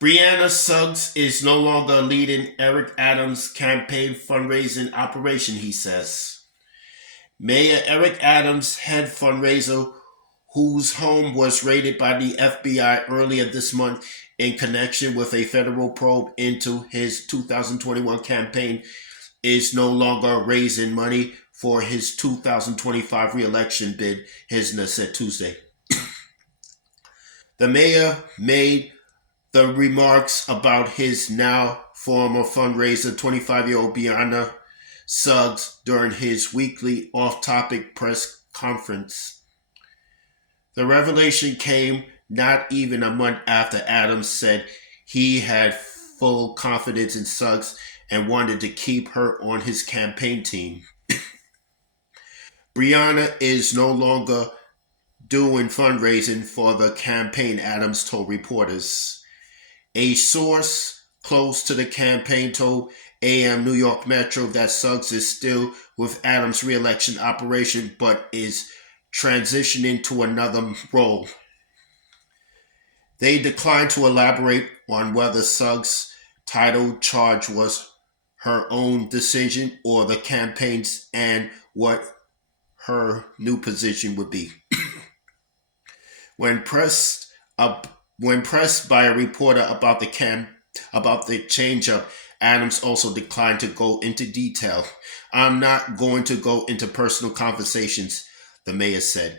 Brianna Suggs is no longer leading Eric Adams' campaign fundraising operation, he says. Mayor Eric Adams' head fundraiser, whose home was raided by the FBI earlier this month in connection with a federal probe into his 2021 campaign, is no longer raising money for his 2025 reelection bid, Hisner said Tuesday. The mayor made the remarks about his now former fundraiser, 25-year-old Brianna Suggs, during his weekly off topic press conference. The revelation came not even a month after Adams said he had full confidence in Suggs and wanted to keep her on his campaign team. Brianna is no longer doing fundraising for the campaign, Adams told reporters. A source close to the campaign told AM New York Metro that Suggs is still with Adams' reelection operation but is transitioning to another role. They declined to elaborate on whether Suggs' title charge was her own decision or the campaign's and what her new position would be. When pressed when pressed by a reporter about the change-up, Adams also declined to go into detail. I'm not going to go into personal conversations, the mayor said.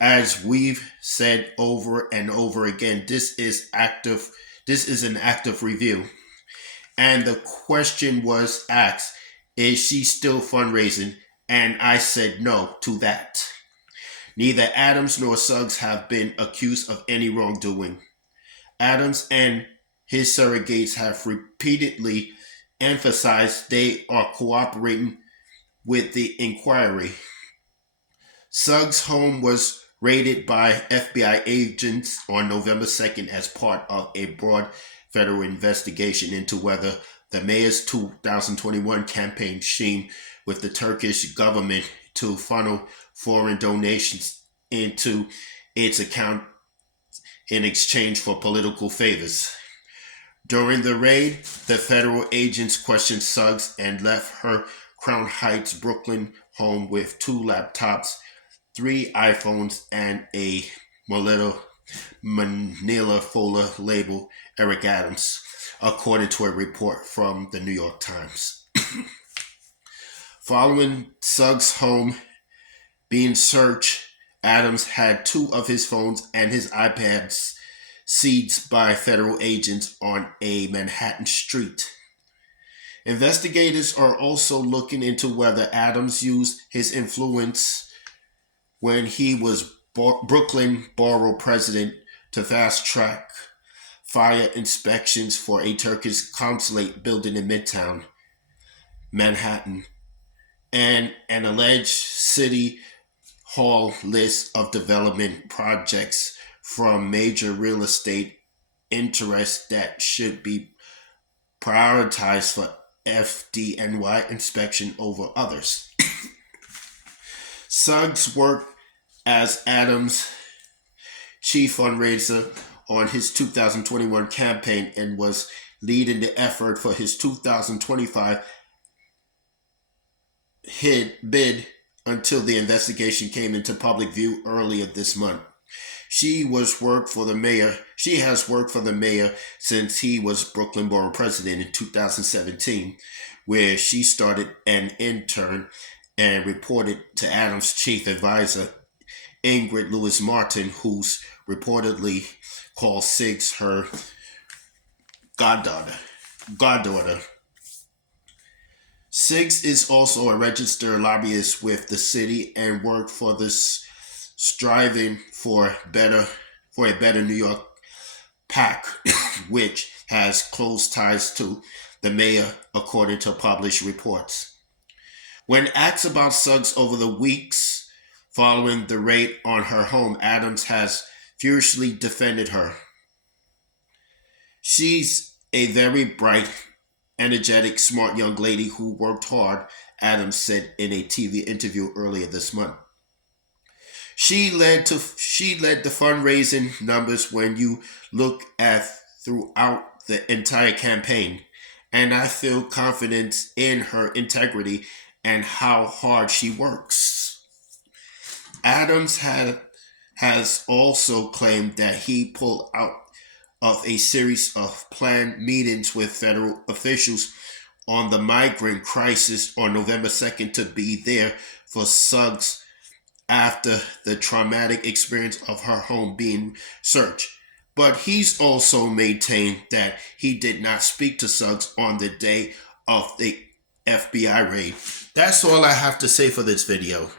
As we've said over and over again, this is an active review. And the question was asked, is she still fundraising? And I said no to that. Neither Adams nor Suggs have been accused of any wrongdoing. Adams and his surrogates have repeatedly emphasized they are cooperating with the inquiry. Suggs' home was raided by FBI agents on November 2nd as part of a broad federal investigation into whether the mayor's 2021 campaign schemed with the Turkish government to funnel foreign donations into its account in exchange for political favors. During the raid, the federal agents questioned Suggs and left her Crown Heights, Brooklyn home with 2 laptops, 3 iPhones, and a manila folder labeled Eric Adams, according to a report from the New York Times. Following Suggs' home being searched, Adams had 2 of his phones and his iPads seized by federal agents on a Manhattan street. Investigators are also looking into whether Adams used his influence when he was Brooklyn borough president to fast-track fire inspections for a Turkish consulate building in Midtown Manhattan and an alleged city hall list of development projects from major real estate interests that should be prioritized for FDNY inspection over others. Suggs worked as Adams' chief fundraiser on his 2021 campaign and was leading the effort for his 2025 bid until the investigation came into public view earlier this month. She has worked for the mayor since he was Brooklyn Borough President in 2017, where she started an intern and reported to Adams' chief advisor, Ingrid Lewis Martin, who's reportedly called Suggs her goddaughter. Suggs is also a registered lobbyist with the city and worked for this striving for a better New York PAC, which has close ties to the mayor, according to published reports. When asked about Suggs over the weeks following the raid on her home, Adams has furiously defended her. She's a very bright, energetic, smart young lady who worked hard, Adams said in a TV interview earlier this month. She led the fundraising numbers when you look at throughout the entire campaign, and I feel confident in her integrity and how hard she works. Adams has also claimed that he pulled out of a series of planned meetings with federal officials on the migrant crisis on November 2nd to be there for Suggs after the traumatic experience of her home being searched. But he's also maintained that he did not speak to Suggs on the day of the FBI raid. That's all I have to say for this video.